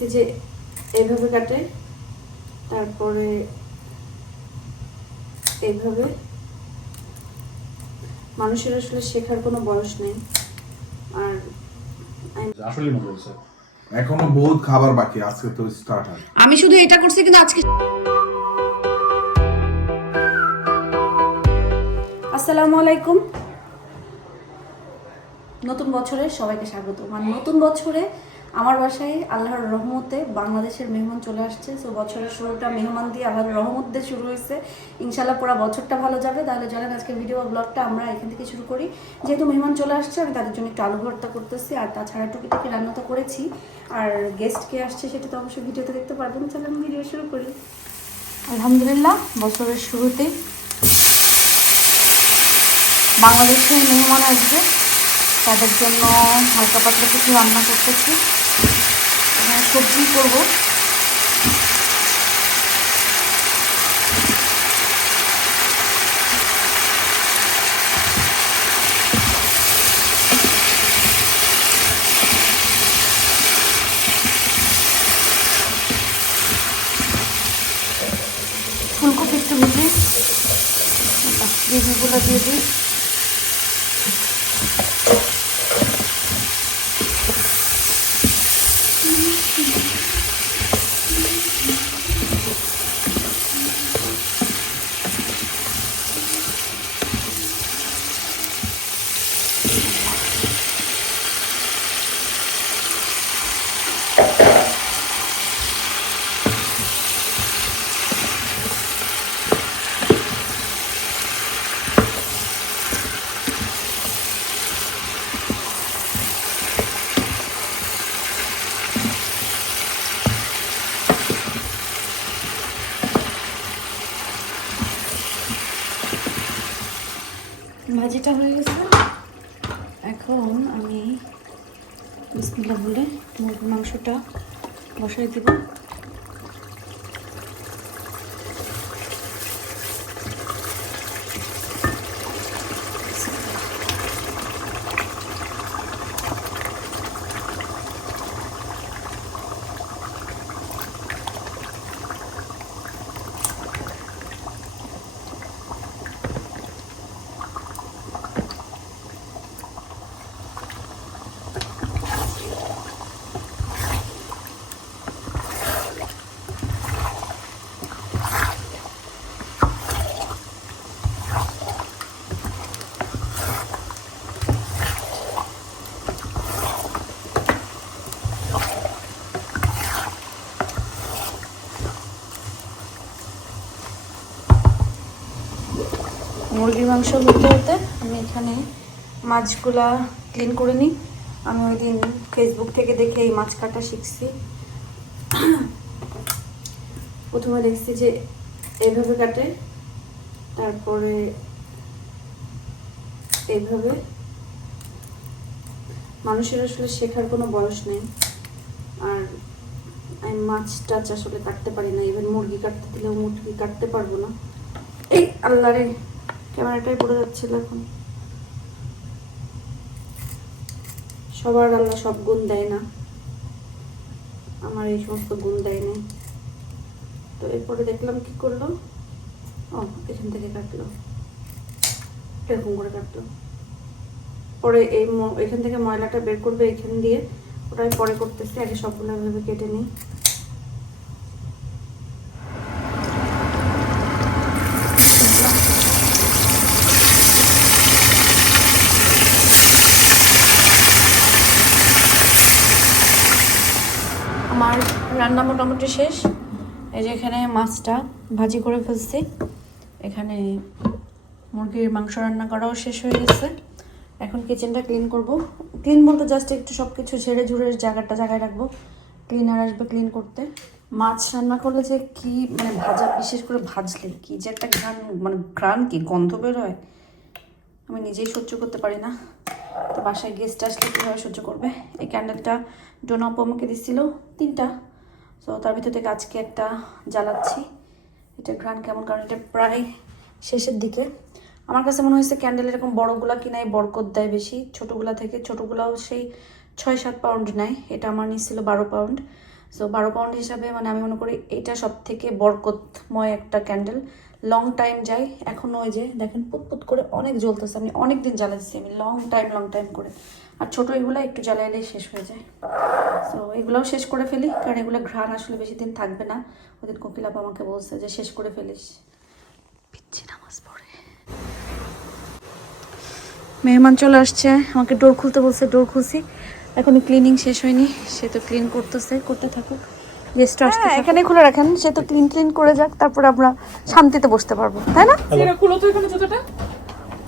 দেখছি যে এইভাবে কাটে, তারপরে এইভাবে। মানুষের আসলে শেখার কোনো বয়স নেই। আর আসলে মজা হয়েছে। এখনো বহুত খাবার বাকি, আজকে তো স্টার্ট হয়। আমি শুধু এটা করছি, কিন্তু আজকে আসসালামু আলাইকুম। নতুন বছরে সবাইকে স্বাগত। মানে নতুন বছরে আমার বাসায় আল্লাহর রহমতে বাংলাদেশের মেহমান চলে আসছে। সো বছরের শুরুটা মেহমান দিয়ে আল্লাহর রহমত দিয়ে শুরু হয়েছে। ইনশাল্লাহ পুরো বছরটা ভালো যাবে। তাহলে চলেন আজকে ভিডিও ব্লগটা আমরা এখান থেকে শুরু করি। যেহেতু মেহমান চলে আসছে, আমি তাদের জন্য একটু আলু ভর্তা করতেছি, আর তাছাড়া টুকিটাকি রান্না তো করেছি। আর গেস্ট কে আসছে সেটা তো অবশ্যই ভিডিওতে দেখতে পারবেন। চলেন ভিডিও শুরু করি। আলহামদুলিল্লাহ, বছরের শুরুতে বাংলাদেশে মেহমান আসবে, তাদের জন্য হালকা পাতলা কিছু রান্না করতেছি। এখানে সবজি করব। ফুলকপি একটু ভেজে গ্রেভিগুলো দিয়ে দিই। ভাজিটা হয়ে গেছে। এখন আমি বিসমিল্লাহ বলে মুরগির মাংসটা বসাই দিব। মুরগির মাংস হতে হতে আমি এখানে মাছগুলা ক্লিন করে নিই। আমি ওই দিন ফেসবুক থেকে দেখে এই মাছ কাটা শিখছি। প্রথমে দেখছি যে এইভাবে কাটে, তারপরে এইভাবে। মানুষের আসলে শেখার কোনো বয়স নেই। আর আমি মাছ টাছ আসলে কাটতে পারি না। ইভেন মুরগি কাটতে দিলেও মুরগি কাটতে পারবো না। এই আল্লাহ রে, ক্যামেরাটাই পড়ে যাচ্ছিল এখন। সবার আল্লাহ সব গুণ দেয় না, আমার এই সমস্ত গুণ দেয় না। তো এরপরে দেখলাম কি করলো, ও এখান থেকে কাটলো, এরকম করে কাটলো। পরে এখান থেকে ময়লাটা বের করবে এখান দিয়ে, ওটাই পরে করতেছি। আগে সবগুলো এভাবে কেটে নিই। আমার রান্না মোটামুটি শেষ। এই যে এখানে মাছটা ভাজি করে ফেলছি, এখানে মুরগির মাংস রান্না করাও শেষ হয়ে গেছে। এখন কিচেনটা ক্লিন করব। ক্লিন বলতে জাস্ট একটু সব কিছু ঝেড়ে ঝুড়ে জায়গায় রাখবো। ক্লিনার আসবে ক্লিন করতে। মাছ রান্না করলে যে কি মানে ভাজা, বিশেষ করে ভাজলে কি যে একটা ঘ্রাণ, মানে ঘ্রাণ কি গন্ধ বের হয়, আমি নিজেই সহ্য করতে পারি না। তো বাসায় গেস্ট আসলে কীভাবে সহ্য করবে। এই ক্যান্ডেলটা ডোনা আপু আমাকে দিচ্ছিল 3টা, তো তার ভিতর থেকে আজকে একটা জ্বালাচ্ছি। এটা ঘ্রাণ কেমন, কারণ এটা প্রায় শেষের দিকে। আমার কাছে মনে হয়েছে ক্যান্ডেল এরকম বড়গুলা কিনাই বরকত দেয় বেশি, ছোটোগুলা থেকে। ছোটোগুলাও সেই 6-7 পাউন্ড নেয়, এটা আমার নিচ্ছিল 12 পাউন্ড। সো 12 পাউন্ড হিসাবে মানে আমি মনে করি এটা সব থেকে বরকতময় একটা ক্যান্ডেল, লং টাইম যায়। এখনও ওই যে দেখেন পুতপুত করে অনেক জ্বলতেছে, আমি অনেক দিন জ্বালাচ্ছি আমি লং টাইম করে। আর ছোটো এগুলো একটু জ্বালাইলেই শেষ হয়ে যায়। সো এগুলোও শেষ করে ফেলি, কারণ এগুলো ঘ্রাণ আসলে বেশি দিন থাকবে না। ওদের কোকিল আপা আমাকে বলছে যে শেষ করে ফেলিস। পিচ্ছি নামাজ পড়ে, মেহমান চলে আসছে, আমাকে ডোর খুলতে বলছে, ডোর খুলছি। এখনো ক্লিনিং শেষ হয়নি, সে তো ক্লিন করতে থাকুক। গেস্ট আসছে, এখানে খুলে রাখেন, সে তো ক্লিন করে যাক, তারপর আমরা শান্তিতে বসতে পারবো, তাই না? খুলো তো এখানে জুতোটা।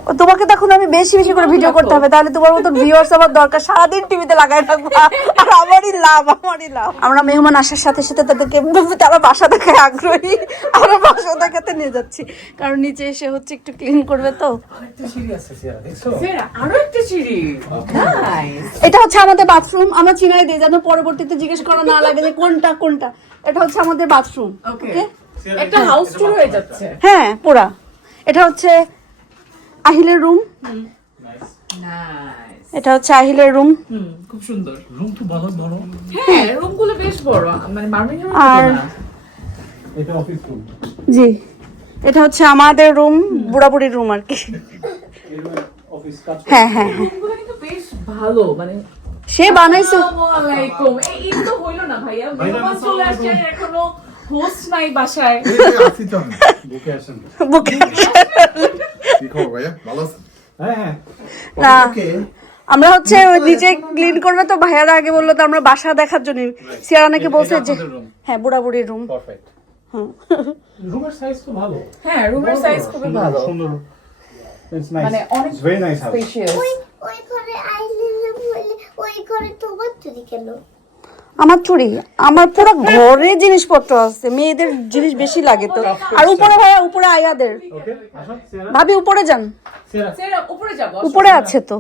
ও তোমাকে তখন আমি বেশি বেশি করে ভিডিও করতে হবে, তাহলে তোমার মতো ভিউয়ার্স আমার দরকার, সারাদিন টিভিতে লাগাই রাখবো। আর আমারই লাভ। আমরা মেহমান আসার সাথে সাথে তাদেরকে তারা বাসা দেখায় আগ্রহী, আমরা বাসা দেখাতে নিয়ে যাচ্ছি, কারণ নিচে এসে হচ্ছে একটু ক্লিন করবে। তো আরো একটা সিঁড়ি। নাইস। এটা হচ্ছে আমাদের বাথরুম, আমরা চিনাই দিই যেন পরবর্তীতে জিজ্ঞেস করা না লাগে যে কোনটা। এটা হচ্ছে আমাদের বাথরুম। ওকে, একটা হাউস ট্যুর হয়ে যাচ্ছে। হ্যাঁ পুরা। এটা হচ্ছে আহিলের রুম, নাইস। এটা হচ্ছে আহিলের রুম। খুব সুন্দর। রুম তো ভালো বড়। হ্যাঁ, রুমগুলো বেশ বড়, মানে বার্মিংহাম আর এটা অফিস রুম। জি, এটা হচ্ছে আমাদের রুম, বুড়াবুড়ির রুম আর কি। অফিস কাজ হ্যাঁ, রুমগুলো কিন্তু বেশ ভালো, মানে সে বানাইছে। আসসালামু আলাইকুম। এই তো হইলো না ভাইয়া, মেহমান চলে আসছে, এখনো হোস্ট নাই বাসায়। আসি তো আমি। বুকে আসেন। বুকে কি খবর ভাইয়া, ভালো আছেন? হ্যাঁ না, ওকে। আমরা হচ্ছে ওই নিচে ক্লিন করবে, তো ভাইয়ারা আগে বললো তো আমরা বাসা দেখার জন্য। সিয়ারা নাকি বলছে যে হ্যাঁ বুড়াবুড়ির রুম। পারফেক্ট। রুমের সাইজ তো ভালো। হ্যাঁ, রুমের সাইজ খুবই ভালো, সুন্দর। It's nice. মানে অনেক ভেরি নাইস হাউস। স্পেশিয়াস। ওই ঘরে আইলে বলে ওই ঘরে তোমার চুরি কেন? আমার চুরি, আমার পুরো ঘরে জিনিসপত্র আছে, মেয়েদের জিনিস বেশি লাগে তো। আর উপরে ভাইয়া, উপরে আয়াদের। ওকে, আসো সিয়ারা। ভাবি উপরে যান, সেরা উপরে যাব। উপরে আছে তো।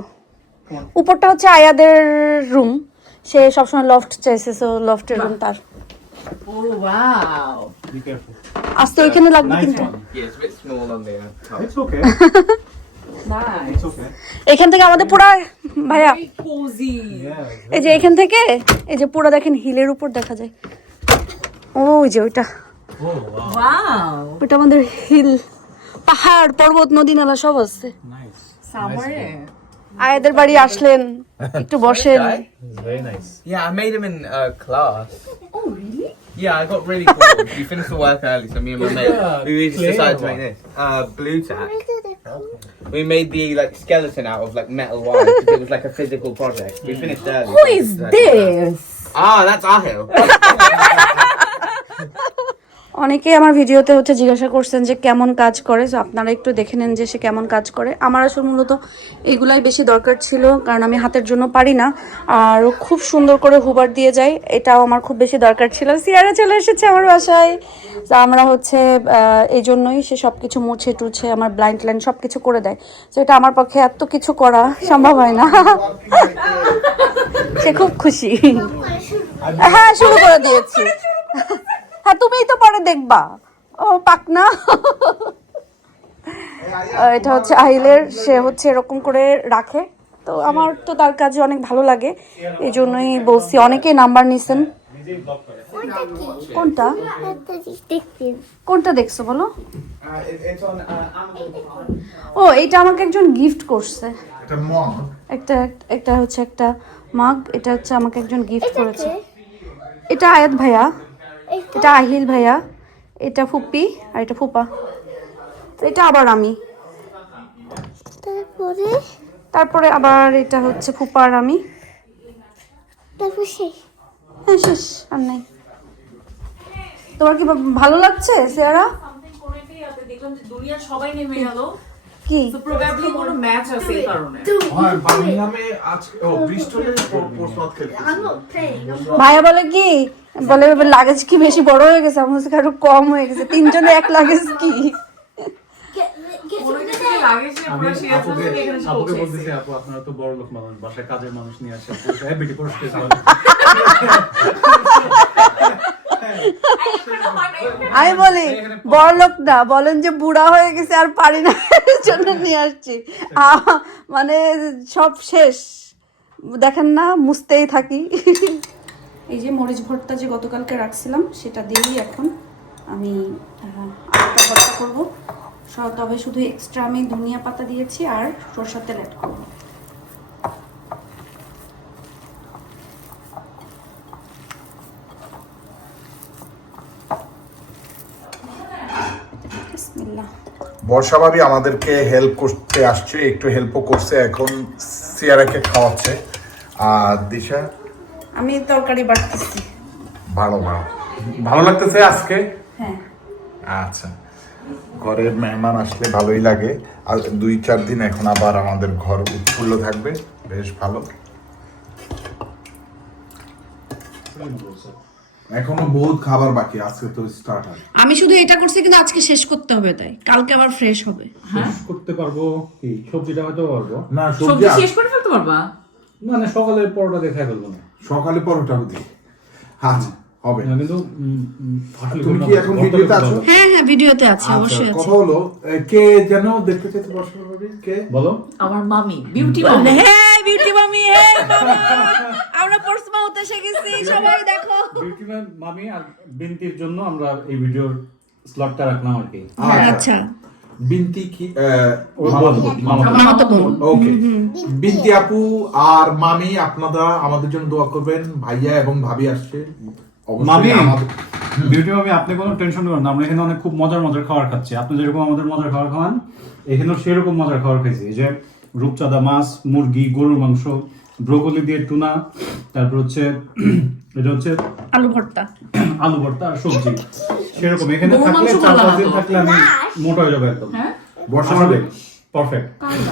উপরটা হচ্ছে আয়াদের রুম, সে সবসময় লফট চাইছে, সো লফটের রুম তার। ও ওয়াও। Be careful. আসতে ওইখানে লাগবে Nice কিন্তু। one. Yeah, it's a bit small on the top. It's okay. Nice. It's okay. এখান থেকে আমাদের পুরা ভাইয়া, কোজি। Yeah. এই যে এখান থেকে এই যে পুরা দেখেন হিলের উপর দেখা যায়। ওই যে ওইটা, Oh wow. ওয়াও। ওইটা আমাদের হিল, পাহাড় পর্বত নদী নালা সব আছে। Nice. সামারে। আয়াদের বাড়ি আসলেন, একটু বসেন। It's very nice. Yeah, I made him in class. Oh really? Yeah, I got really cool. We finished the work early, so me and my mate, Yeah, we just clay decided to or make this. Blue tack. Where do they come? We made the like skeleton out of like metal wire because it was like a physical project. We finished early. Who is this? Ah, that's Ahil. অনেকে আমার ভিডিওতে হচ্ছে জিজ্ঞাসা করছেন যে কেমন কাজ করে, তো আপনারা একটু দেখে নেন যে সে কেমন কাজ করে। আমার আসলে মূলত এগুলাই বেশি দরকার ছিল, কারণ আমি হাতের জন্য পারি না, আর ও খুব সুন্দর করে হুবার দিয়ে যায়, এটাও আমার খুব বেশি দরকার ছিল। সিয়ারা চলে এসেছে আমার বাসায়, তো আমরা হচ্ছে এই জন্যই সে সব কিছু মুছে টুছে আমার ব্লাইন্ড লাইন সব কিছু করে দেয়। তো এটা আমার পক্ষে এত কিছু করা সম্ভব হয় না। সে খুব খুশি। হ্যাঁ, শুরু করে দিয়েছি। হ্যাঁ, তুমিই তো পরে দেখবা। ও পাকনা। এটা হচ্ছে আহিলের, সে হচ্ছে এরকম করে রাখে, তো আমার তো তার কাজে অনেক ভালো লাগে, এই জন্যই বলছি। অনেকেই নাম্বার নিছেন। কোনটা কোনটা দেখছো বলো? It's on Amazon. ও, এটা আমাকে একজন গিফট করছে, এটা মগ। একটা হচ্ছে একটা মাগ, এটা হচ্ছে আমাকে একজন গিফট করেছে। এটা আয়াত ভাইয়া, এটা আহিল ভাইয়া, এটা ফুপ্পি, আর এটা ফুপা, তো এটা আবার আমি, তারপরে আবার এটা হচ্ছে ফুপা আর আমি। তারপর শেষ। হ্যাঁ শেষ, আর নাই। তোমার কি ভালো লাগছে সিয়ারা? সামথিং কোনেতেই আছে, দেখলাম যে দুনিয়ার সবাই নেমে গেল, কি তো প্রবাবলি কোনো ম্যাচ আছে এই কারণে। হ্যাঁ, বার্মিংহামে আজ বৃষ্টি হলে পোস্ট খেলতেছে। ভাইয়া বলে কি, বলে লাগেজ কি বেশি বড় হয়ে গেছে, আমার কাছে আরো কম হয়ে গেছে, তিনজনে এক লাগেজ কি। কোনেতে থেকে লাগেছে আমি পুরো শেয়ার আপুকে করে এখানে আপুকে পৌঁছেছি। বলতেছি, আপু আপনারা তো বড় লোক মানুষ, বাসায় কাজের মানুষ নিয়ে আসেন, বিটি পরিষ্কার আমি বলি বড় লোক না, বলেন যে বুড়া হয়ে গেছে আর পারি না, এর জন্য নিয়ে আসছি। মানে সব শেষ, দেখেন না, মুছতেই থাকি। এই যে মরিচ ভর্তা যে গতকালকে রাখছিলাম সেটা দিয়েই এখন আমি আলুটা ভর্তা করবো। তবে শুধু এক্সট্রা আমি ধনিয়া পাতা দিয়েছি আর সরষের তেল অ্যাড করবো। বিসমিল্লাহ। বর্ষা ভাবি আমাদেরকে হেল্প করতে আসছে, একটু হেল্পও করছে, এখন সিয়ারাকে খাওয়াচ্ছে। আর দিশা আমি তরকারি বাটতেছি। ভালো ভালো ভালো লাগতেছে আজকে। হ্যাঁ আচ্ছা, ঘরে মেহমান আসলে ভালোই লাগে। আর 2-4 দিন এখন আবার আমাদের ঘর উৎফুল্ল থাকবে, বেশ ভালো। এখনো বহুত খাবার বাকি, আজকে তো স্টার্ট হয়। আমি শুধু এটা করছি কিন্তু আজকে শেষ করতে হবে, তাই কালকে আবার ফ্রেশ হবে। করতে পারবো কি, সবজিটা হয়তো পারবো না সবজি শেষ করে ফেলতে পারবা? মানে সকালে পরোটা দেখাই ফেলবো না, সকালে পরোটা দিই। আচ্ছা হবে। কিন্তু তুমি কি এখন ভিডিওতে আছো? হ্যাঁ হ্যাঁ ভিডিওতে আছে, অবশ্যই আছে। কথা হলো কে যেন দেখতে চাইছে বর্ষা ভাবি, কে বলো? আমার মামি, বিউটি মামি। হ্যাঁ বিউটি মামি, হ্যাঁ মামি। আমরা পরসমা হতে এসে গেছি, সবাই দেখো। বিউটি মামি আর বিনতির জন্য আমরা এই ভিডিওর স্লটটা রাখলাম আর কি। আচ্ছা বিনতি কি মামাতো বোন। ওকে, বিনতি আপু আর মামি আপনারা আমাদের জন্য দোয়া করবেন। ভাইয়া এবং ভাবি আসছে মামি, অবশ্যই আমাদের। বিউটি মামি আপনি কোনো টেনশন করবেন না, আমরা এখানে অনেক খুব মজার মজার খাবার খাচ্ছি। আপনি যেরকম আমাদের মজার খাবার খাওয়ান, এখানেও সেরকম মজার খাবার খাইছি। এই যে রূপচাঁদা মাছ, মুরগি, গরুর মাংস, ব্রোকলি দিয়ে টুনা, তারপর হচ্ছে এটা হচ্ছে আলু ভর্তা, আলু ভর্তা আর সবজি। সেরকম এখানে গরুর থাকলে মাংস 4-5 দিন বললাম। থাকলে আমি মোটা হয়ে যাবো একদম। হ্যাঁ বর্ষা ভাবি, পারফেক্ট।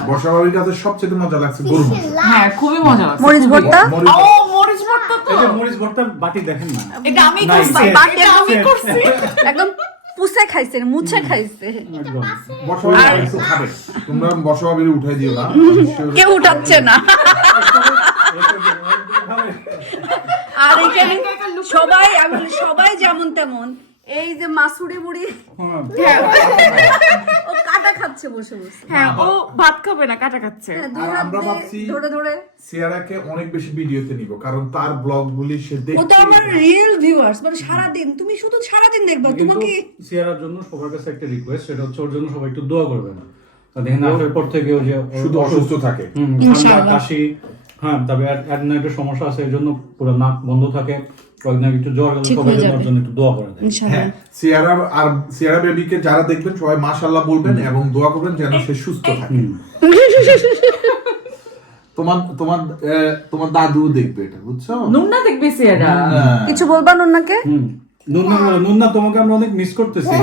বর্ষা ভাবির কাছে সবচেয়ে মজা লাগছে গরু মাংস। হ্যাঁ খুবই মজা লাগছে। মরিচ ভর্তা। মরিচ- ও মরিচ ভর্তা তো এই যে মরিচ ভর্তার বাটি দেখেন না, এটা আমি নাই, করছি, set, এটা আমি set। করছি। একদম পুষে খাইছে, মুছে খাইছে। একদম। বর্ষা ভাবি একটু খাবে, তোমরা বর্ষা ভাবির উঠাই দিও না। কেউ উঠাচ্ছে না। আর এখানে সবাই, আমি বলি সবাই যেমন তেমন। এই যে মাসুড়ি বুড়ি, ও কাটা খাচ্ছে বসে বসে। হ্যাঁ ও ভাত খাবে না, কাটা খাচ্ছে। দুই আর হাত আমরা দিয়ে ভাবছি- ধরে ধরে। সিয়ারাকে অনেক বেশি ভিডিওতে নিব, কারণ তার ব্লগ গুলি সে ও তো দেখতে। আমার রিয়েল ভিউয়ার্স, মানে সারাদিন তুমি শুধু সারাদিন দেখবা। কিন্তু তোমাকে সিয়ারার জন্য সবার কাছে একটা রিকোয়েস্ট, সেটা হচ্ছে ওর জন্য সবাই একটু দোয়া করবেন। দেখেন আসার পর থেকে ও যে শুধু অসুস্থ থাকে। ঠান্ডা, ইনশাআল্লাহ। কাশি, হ্যাঁ তবে একটা সমস্যা আছে, এর জন্য পুরো নাক বন্ধ থাকে। কয়েকদিন আগে একটু জ্বর গেলে ঠিক সবাই হয়ে যেন ওর যাবে। জন্য একটু দোয়া করে দেয়। ইনশাআল্লাহ। হ্যাঁ, সিয়ারা আর সিয়ারা বেবিকে যারা দেখবেন সবাই মাশাআল্লাহ বলবেন এবং দোয়া করবেন যেন সে সুস্থ থাকে। তোমার দাদু দেখবে এটা, বুঝছো? নুন্না দেখবে সিয়ারা। কিছু বলবা নুন্নাকে? নুন্না তোমাকে আমরা অনেক মিস করতেছি।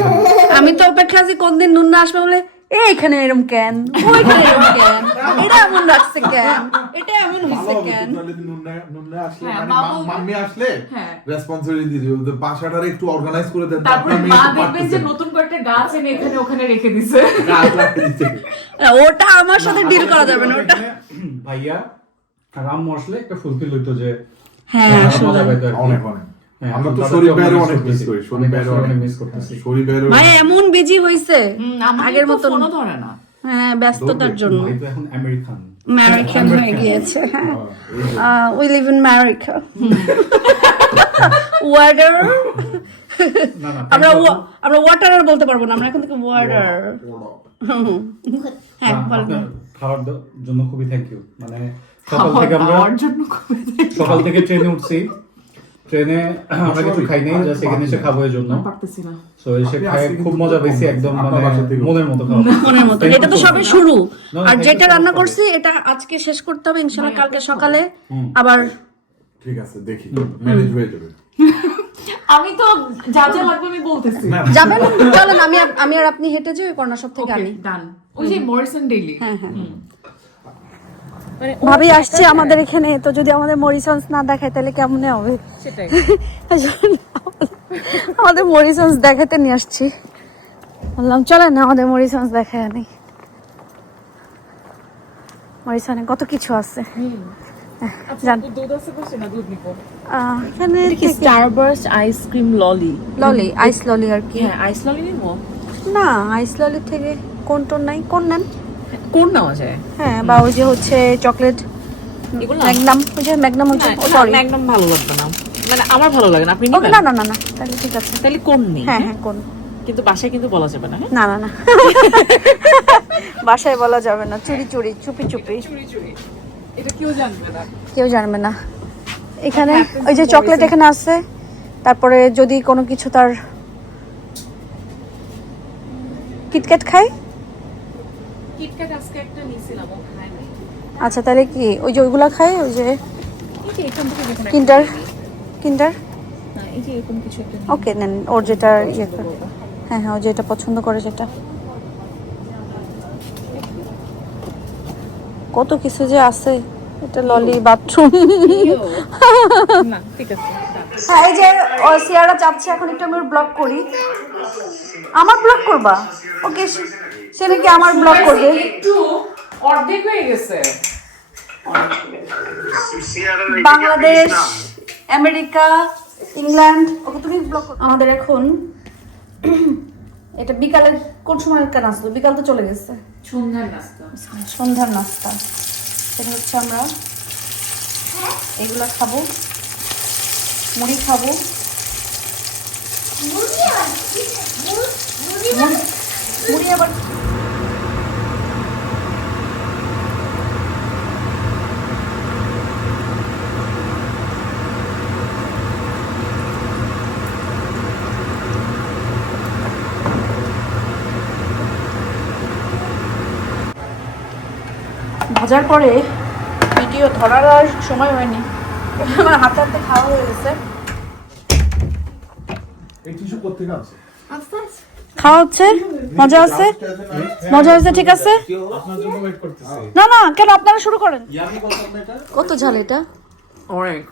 আমি তো অপেক্ষা আছি কোন দিন নুন্না আসবে বলে এইখানে এরম কেন, ওইখানে এরম কেন, এটা এমন রাখছে কেন, এটা এমন হচ্ছে কেন। নুন্না আসলে হ্যাঁ, মানে মা বলবে- মাম্মি আসলে হ্যাঁ। রেসপন্সিবিলিটি দিও, বাসাটারে একটু অর্গানাইজ করে দেন। তারপরে আপনার মেয়ে মা তো দেখবেন যে পারতেছে না। নতুন কয়েকটা গাছ এনে এখানে ওখানে রেখে দিছে। গাছ লাগিয়ে দিতে। ওটা আমার সাথে ডিল করা যাবে না ওটা। ভাইয়া আর আম্মু আসলে একটা ফুলফিল হইতো যে হ্যাঁ মজা আসলে পাইতো আর কি। অনেক অনেক। হ্যাঁ, আমরা তো তাদেরকে শরীফ আমরা ভাইয়েরও miss অনেক মিস করতেছি। করি, শরীফ ভাইয়েরও অনেক অনেক মিস করতেছি। শরীফ ভাইয়েরও ভাই এমন বিজি হইছে আগের মতন, ফোনও ধরে না। হ্যাঁ ব্যস্ততার জন্য ভাই তো এখন আমেরিকান। আমেরিকান হয়ে গিয়েছে। We live in America. Water, না না আমরা ওয়াটার বলতে পারবো না, আমরা এখন থেকে ওয়াটার। হ্যাঁ বলবো। আপনার খাওয়ার জন্য খুবই থ্যাংক ইউ। মানে সকাল থেকে আমরা খাওয়ার জন্য খুবই সকাল থেকে ট্রেনে উঠছি, ট্রেনে আমরা কিছু খাই নাই, জাস্ট এখানে এসে খাবো এর জন্য। পারতেছি না। সো এসে খাই খুব মজা পেয়েছি, একদম মানে মনের মতো খাওয়া। মনের মতো। এটা তো সবে শুরু, না, আর এটা যেটা তো রান্না সবে। করছি এটা আজকে শেষ করতে হবে ইনশাআল্লাহ। কালকে সকালে আবার ঠিক আছে, দেখি ম্যানেজ হয়ে যাবে। আমি তো যা যা লাগবে আমি বলতেছি। যাবেন, চলেন আমি আর আপনি হেঁটে যাই কর্নার শপ থেকে আনি। ডান। ওই যে মরিসন ডেইলি। হ্যাঁ হ্যাঁ। ভাবি আসছে আমাদের এখানে, তো যদি আমাদের মরিসন্স না দেখায় তাহলে কেমন হবে? সেটাই। আমাদের মরিসন্স দেখাতে নিয়ে আসছি, বললাম চলেন না আমাদের মরিসন্স দেখায় আনি। মরিসনে কত কিছু আছে। জান দুধ আছে বসে না, দুধ নিবো। এখানে স্টারবার্স্ট আইসক্রিম ললি। ললি, আইস ললি আর কি। হ্যাঁ আইস ললি নিবো। না আইস ললি থেকে কোন টোন নাই, কোন নেন? কোন নেওয়া যায়? হ্যাঁ বা ওই যে হচ্ছে চকলেট এগুলো ম্যাগনাম, ওই যে ম্যাগনাম হচ্ছে, সরি একদম ভালো লাগবে না। মানে আমার ভালো লাগে না, আপনি ওকে, নিবেন? না তাহলে ঠিক আছে। তাহলে কোন নেই? হ্যাঁ কোন, কিন্তু বাসায় কিন্তু বলা যাবে না। হ্যাঁ, না বাসায় বলা যাবে না, চুরি চুপি এটা কেউ জানবে না। কেউ জানবে না। এখানে ওই যে চকলেট এখানে আছে, তারপরে যদি কোনো কিছু তার কিটক্যাট খায়। কিটক্যাট আজকে একটা নিয়েছিলাম, ও খায় নাই। আচ্ছা তাহলে কি ওই যে ওইগুলা খায়, ওই যে এই যে এখান থেকে দেখুন, কিন্ডার না এই যে এরকম কিছু একটা ওকে নেন, ওর যেটা ইয়ে করে। হ্যাঁ ও যেটা পছন্দ করে সেটা। কত কিছু যে আছে, এটা ললি, বাথরুম। না ঠিক আছে। হ্যাঁ এই যে ও সিয়ারা চাচ্ছে এখন একটু আমি ব্লগ করি। আমার ব্লগ করবা? ওকে, সে নাকি আমার ব্লগ করবে। একটু অর্ধেক হয়ে গেছে। বাংলাদেশ, আমেরিকা, ইংল্যান্ড, ওকে তুমি ব্লগ করো। আমাদের এখন এটা বিকালের কোন সময় নাস্তা? বিকাল তো চলে গেছে, সন্ধ্যার নাস্তা। সন্ধ্যার নাস্তা। সেটা হচ্ছে আমরা এগুলা খাবো, মুড়ি খাবো। মুড়ি আবার ভাজার পরে ভিডিও ধরার আর সময় হয়নি, আমার হাতে হাতে খাওয়া হয়ে গেছে। খাওয়া হচ্ছে, মজা আছে, ঠিক আছে। না কেন, আপনারা শুরু করেন। কত ঝাল এটা? অনেক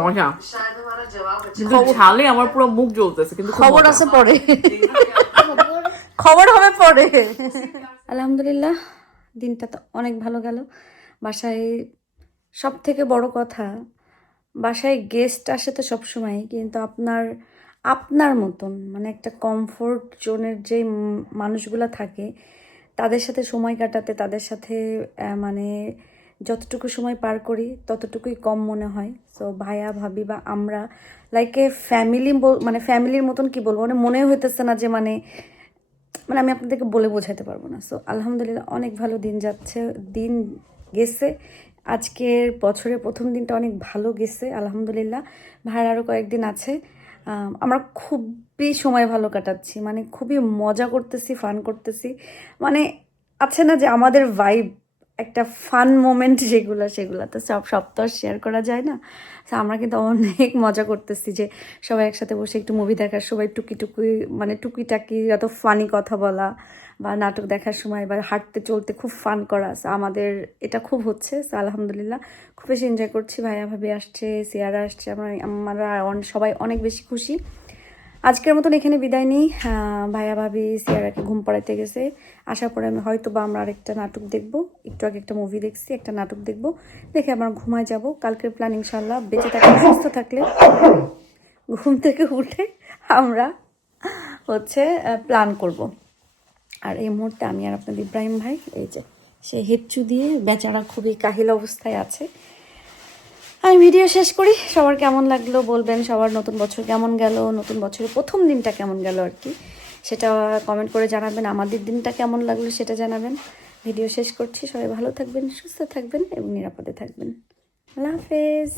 মজা, কিন্তু ঝালে আমার পুরো মুখ জ্বলতেছে। কিন্তু খুব খবর মজা। আছে পরে, খবর হবে পরে। আলহামদুলিল্লাহ, দিনটা তো অনেক ভালো গেল। বাসায় সব থেকে বড় কথা, বাসায় গেস্ট আসে তো সবসময়, কিন্তু আপনার মতন মানে একটা কমফোর্ট জোনের যে মানুষগুলো থাকে, তাদের সাথে সময় কাটাতে, তাদের সাথে মানে যতটুকু সময় পার করি ততটুকুই কম মনে হয়। সো ভাইয়া ভাবি বা আমরা লাইক এ ফ্যামিলি, মানে ফ্যামিলির মতন কি বলবো, মানে মনে হইতেছে না যে মানে আমি আপনাদেরকে বলে বোঝাতে পারবো না। সো আলহামদুলিল্লাহ অনেক ভালো দিন গেছে। আজকের বছরের প্রথম দিনটা অনেক ভালো গেছে আলহামদুলিল্লাহ। ভাইয়ার আরও কয়েকদিন আছে। আমরা খুবই সময় ভালো কাটাচ্ছি, মানে খুবই মজা করতেছি, ফান করতেছি। মানে আছে না যে আমাদের ভাইব, একটা ফান মোমেন্ট সেগুলো তো সব তো আর শেয়ার করা যায় না। তো আমরা কিন্তু অনেক মজা করতেছি যে সবাই একসাথে বসে একটু মুভি দেখার সময় টুকিটাকি যত ফানি কথা বলা, বা নাটক দেখার সময় বা হাঁটতে চলতে খুব ফান করা। আমাদের এটা খুব হচ্ছে। আলহামদুলিল্লাহ খুব বেশি এনজয় করছি। ভাইয়া ভাবি আসছে, সিয়ারা আসছে, আমরা সবাই অনেক বেশি খুশি। আজকের মতন এখানে বিদায় নিই। ভাইয়া ভাবি সিয়ারাকে ঘুম পাড়াইতে গেছে, আসার পরে আমি হয়তো বা আমরা আরেকটা নাটক দেখবো। একটু আগে একটা মুভি দেখছি, একটা নাটক দেখবো, দেখে আমরা ঘুমায় যাব। কালকের প্ল্যান ইনশাল্লাহ বেঁচে থাকলে, সুস্থ থাকলে ঘুম থেকে উঠে আমরা প্ল্যান করব। আর এই মুহূর্তে আমি আর আপনাদের ইব্রাহিম ভাই, এই যে সে হেচ্চু দিয়ে বেচারা খুবই কাহিল অবস্থায় আছে। আমি ভিডিও শেষ করি। সবার কেমন লাগলো বলবেন, সবার নতুন বছর কেমন গেল, নতুন বছরের প্রথম দিনটা কেমন গেল আর কি, সেটা কমেন্ট করে জানাবেন। আমাদের দিনটা কেমন লাগলো সেটা জানাবেন। ভিডিও শেষ করছি। সবাই ভালো থাকবেন, সুস্থ থাকবেন এবং নিরাপদে থাকবেন। আল্লাহ হাফেজ।